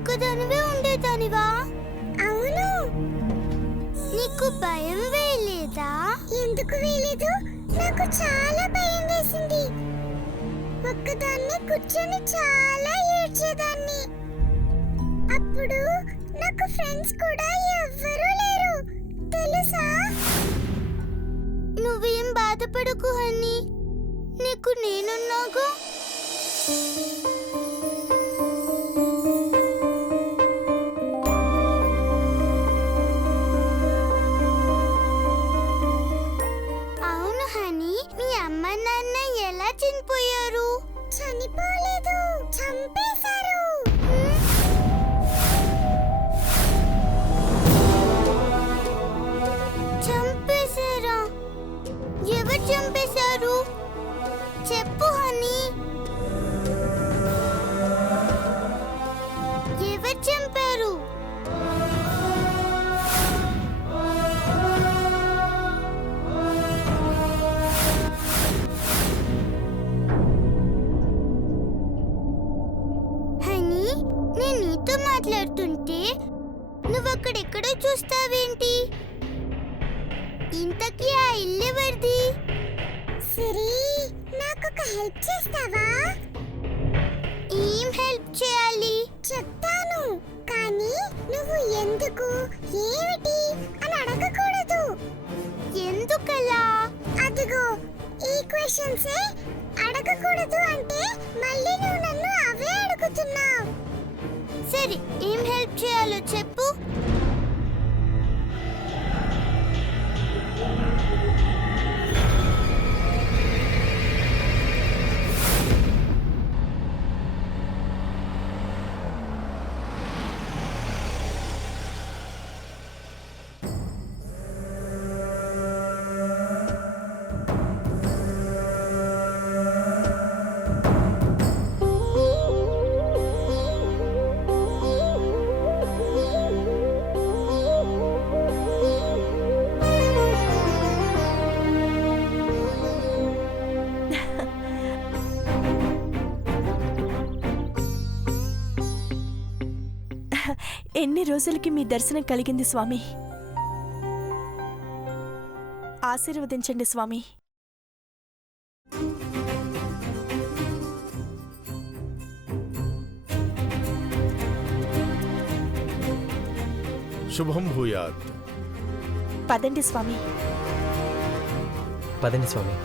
ఒక్కదానివే ఉండేదానివా? అవును. నీకు భయం వేయలేదా? ఎందుకు వేయలేదు? నాకు చాలా భయం వేసింది. ఒక్కదాన్ని కూర్చొని చాలా ఏడ్చేదాన్ని. అప్పుడు నాకు ఫ్రెండ్స్ కూడా ఎవ్వరూ లేరు తెలుసా? నువ్వేం బాధపడకు హనీ, నీకు నేనున్నాగా. అవును హనీ, మీ అమ్మ నాన్న ఎలా చనిపోయారు? చనిపోలేదు, చంపేశారు. చంపేశారా? ఎవరు చంపేశారు? చెప్పు హనీ. ఎవరు చంపారు? హనీ, నేను నీతో మాట్లాడుతుంటే నువ్వు అక్కడెక్కడో చూస్తావేంటి? ఇంతకీ ఆ ఇల్లు ఎవరిది? సిరి, నాకొక హెల్ప్ చేస్తావా? ఏం హెల్ప్ చేయాలి? చెప్తాను, కానీ నువ్వు ఎందుకు, ఏమిటి అని అడగకూడదు. ఎందుకలా? అదిగో ఈ క్వశ్చన్సే అడగకూడదు అంటే మళ్ళీ నువ్వు నన్ను అవే అడుగుతున్నావు. సరే, ఏం హెల్ప్ చేయాలో చెప్పు. ఎన్ని రోజులకి మీ దర్శనం కలిగింది స్వామి. ఆశీర్వదించండి స్వామి. శుభం భూయాత్. పదండి స్వామి. పదండి స్వామి.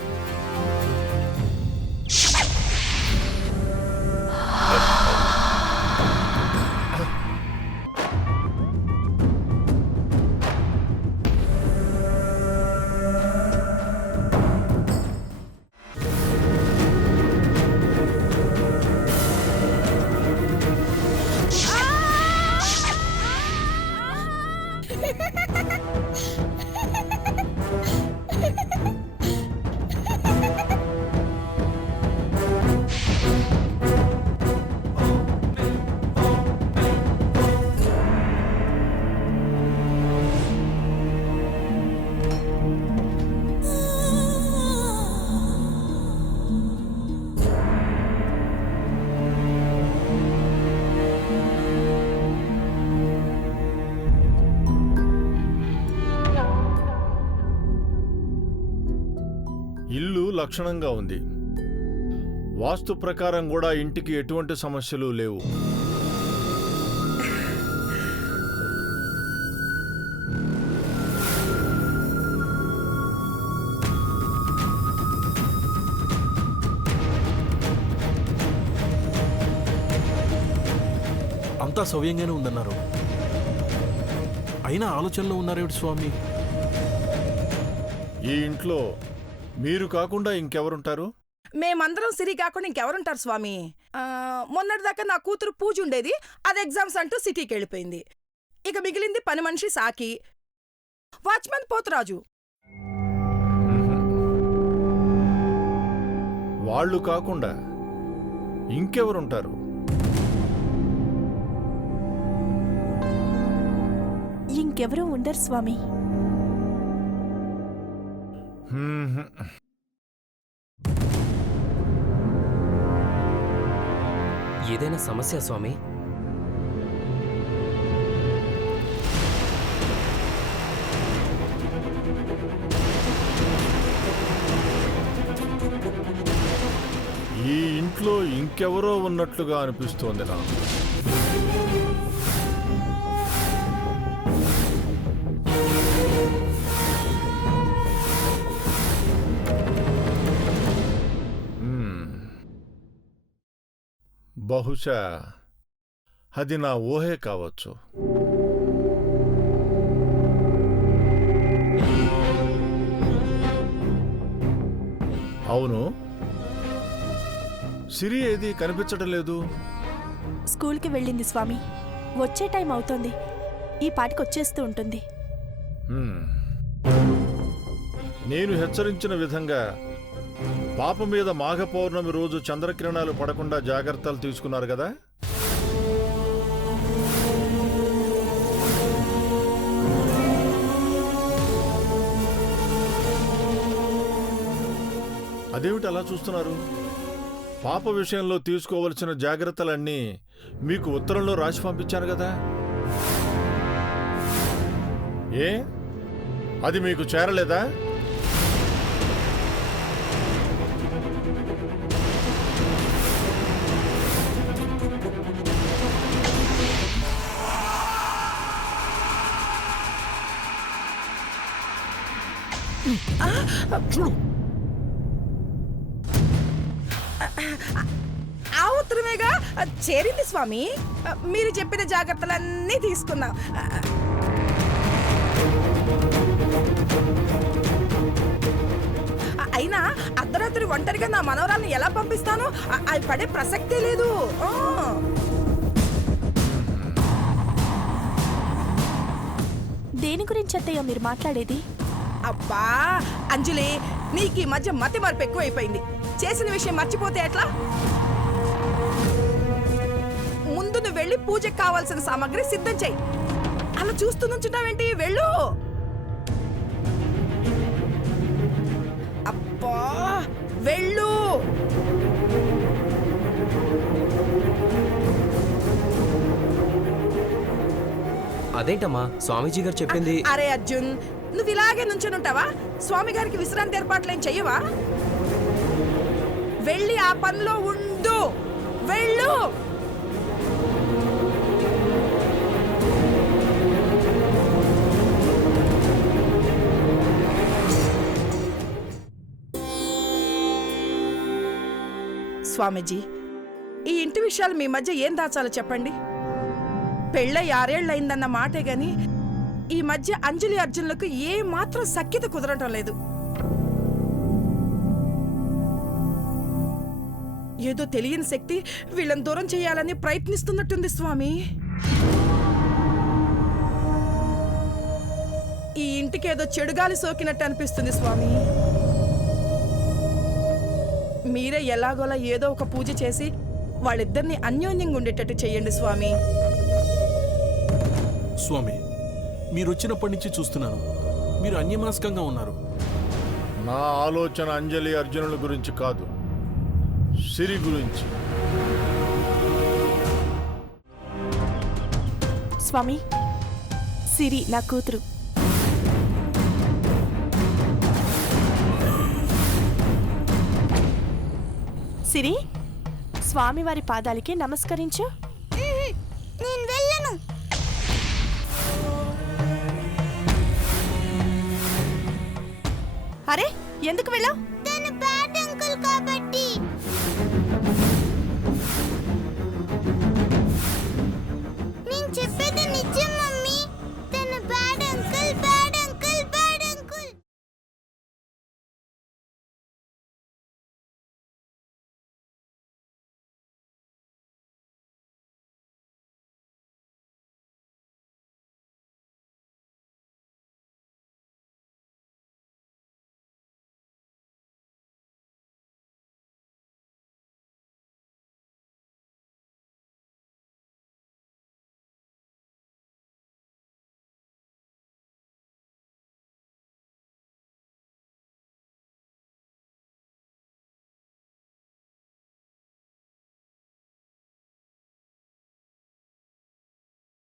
ఇల్లు లక్షణంగా ఉంది. వాస్తు ప్రకారం కూడా ఇంటికి ఎటువంటి సమస్యలు లేవు. అంతా సవ్యంగానే ఉందన్నారు. అయినా ఆలోచనలో ఉన్నారేమిటి స్వామి? ఈ ఇంట్లో మీరు కాకుండా ఇంకెవరుంటారు? మేమందరం సిరి కాకుండా ఇంకెవరుంటారు స్వామి? మొన్నటిదాకా నా కూతురు పూజ ఉండేది, అది ఎగ్జామ్స్ అంటూ సిటీకి వెళ్ళిపోయింది. ఇక మిగిలింది పని మనిషి సాకి, వాచ్మెన్ పోతురాజు. వాళ్ళు కాకుండా ఇంకెవరుంటారు? ఇంకెవరూ ఉండరు స్వామి. ఏదైనా సమస్య స్వామి? ఈ ఇంట్లో ఇంకెవరో ఉన్నట్లుగా అనిపిస్తోంది నాకు. బహుశా అది నా ఊహే కావచ్చు. అవును, సిరి ఏది కనిపించడం లేదు. స్కూల్కి వెళ్ళింది స్వామి. వచ్చే టైం అవుతోంది. ఈ పాటికి వచ్చేస్తూ ఉంటుంది. నేను హెచ్చరించిన విధంగా పాప మీద మాఘ పౌర్ణమి రోజు చంద్రకిరణాలు పడకుండా జాగ్రత్తలు తీసుకున్నారు కదా? అదేమిటి అలా చూస్తున్నారు? పాప విషయంలో తీసుకోవలసిన జాగ్రత్తలన్నీ మీకు ఉత్తరంలో రాసి పంపించాను కదా? ఏ, అది మీకు చేరలేదా? చూడు, ఆ ఉత్తరమేగా చేరింది స్వామి. మీరు చెప్పిన జాగ్రత్తలన్నీ తీసుకున్నాం. అయినా అర్ధరాత్రి ఒంటరిగా నా మనవరాల్ని ఎలా పంపిస్తాను? అవి పడే ప్రసక్తే లేదు. దేని గురించి అత్తయ్య మీరు మాట్లాడేది? అబ్బా అంజలి, నీకు ఈ మధ్య మతి మార్పు ఎక్కువైపోయింది. చేసిన విషయం మర్చిపోతే ఎట్లా? ముందు నువ్వు వెళ్ళి పూజకు కావాల్సిన సామాగ్రి సిద్ధం చెయ్యి. అలా చూస్తూ నుంచుంటావేంటి? వెళ్ళు. అబ్బా వెళ్ళు. అదేంటమ్మా స్వామీజీ గారు చెప్పింది? అరే అర్జున్, నువ్వు ఇలాగే నుంచుని ఉంటావా? స్వామి గారికి విశ్రాంతి ఏర్పాట్లేం చెయ్యవా? వెళ్ళి ఆ పనిలో ఉండు. వెళ్ళు. స్వామీజీ, ఈ ఇంటి విషయాలు మీ మధ్య ఏం దాచాలో చెప్పండి. పెళ్ళై 6 ఏళ్ళయిందన్న మాటే గాని ఈ మధ్య అంజలి అర్జున్లకు ఏ మాత్రం సఖ్యత కుదరటం లేదు. ఏదో తెలియని శక్తి వీళ్ళని దూరం చేయాలని ప్రయత్నిస్తున్నట్టుంది స్వామి. ఈ ఇంటికి ఏదో చెడుగాలి సోకినట్టు అనిపిస్తుంది స్వామి. మీరే ఎలాగోలా ఏదో ఒక పూజ చేసి వాళ్ళిద్దరిని అన్యోన్యంగా ఉండేటట్టు చెయ్యండి స్వామి. స్వామి, మీరు వచ్చినప్పటి నుంచి చూస్తున్నాను, మీరు అన్యమనస్కంగా ఉన్నారు. నా ఆలోచన అంజలి అర్జునుల గురించి కాదు, సిరి గురించి. స్వామి, సిరి నా కూతురు. సిరి, స్వామివారి పాదాలకి నమస్కరించు. నేను వెళ్ళను. అరే, ఎందుకు వెళ్ళావు?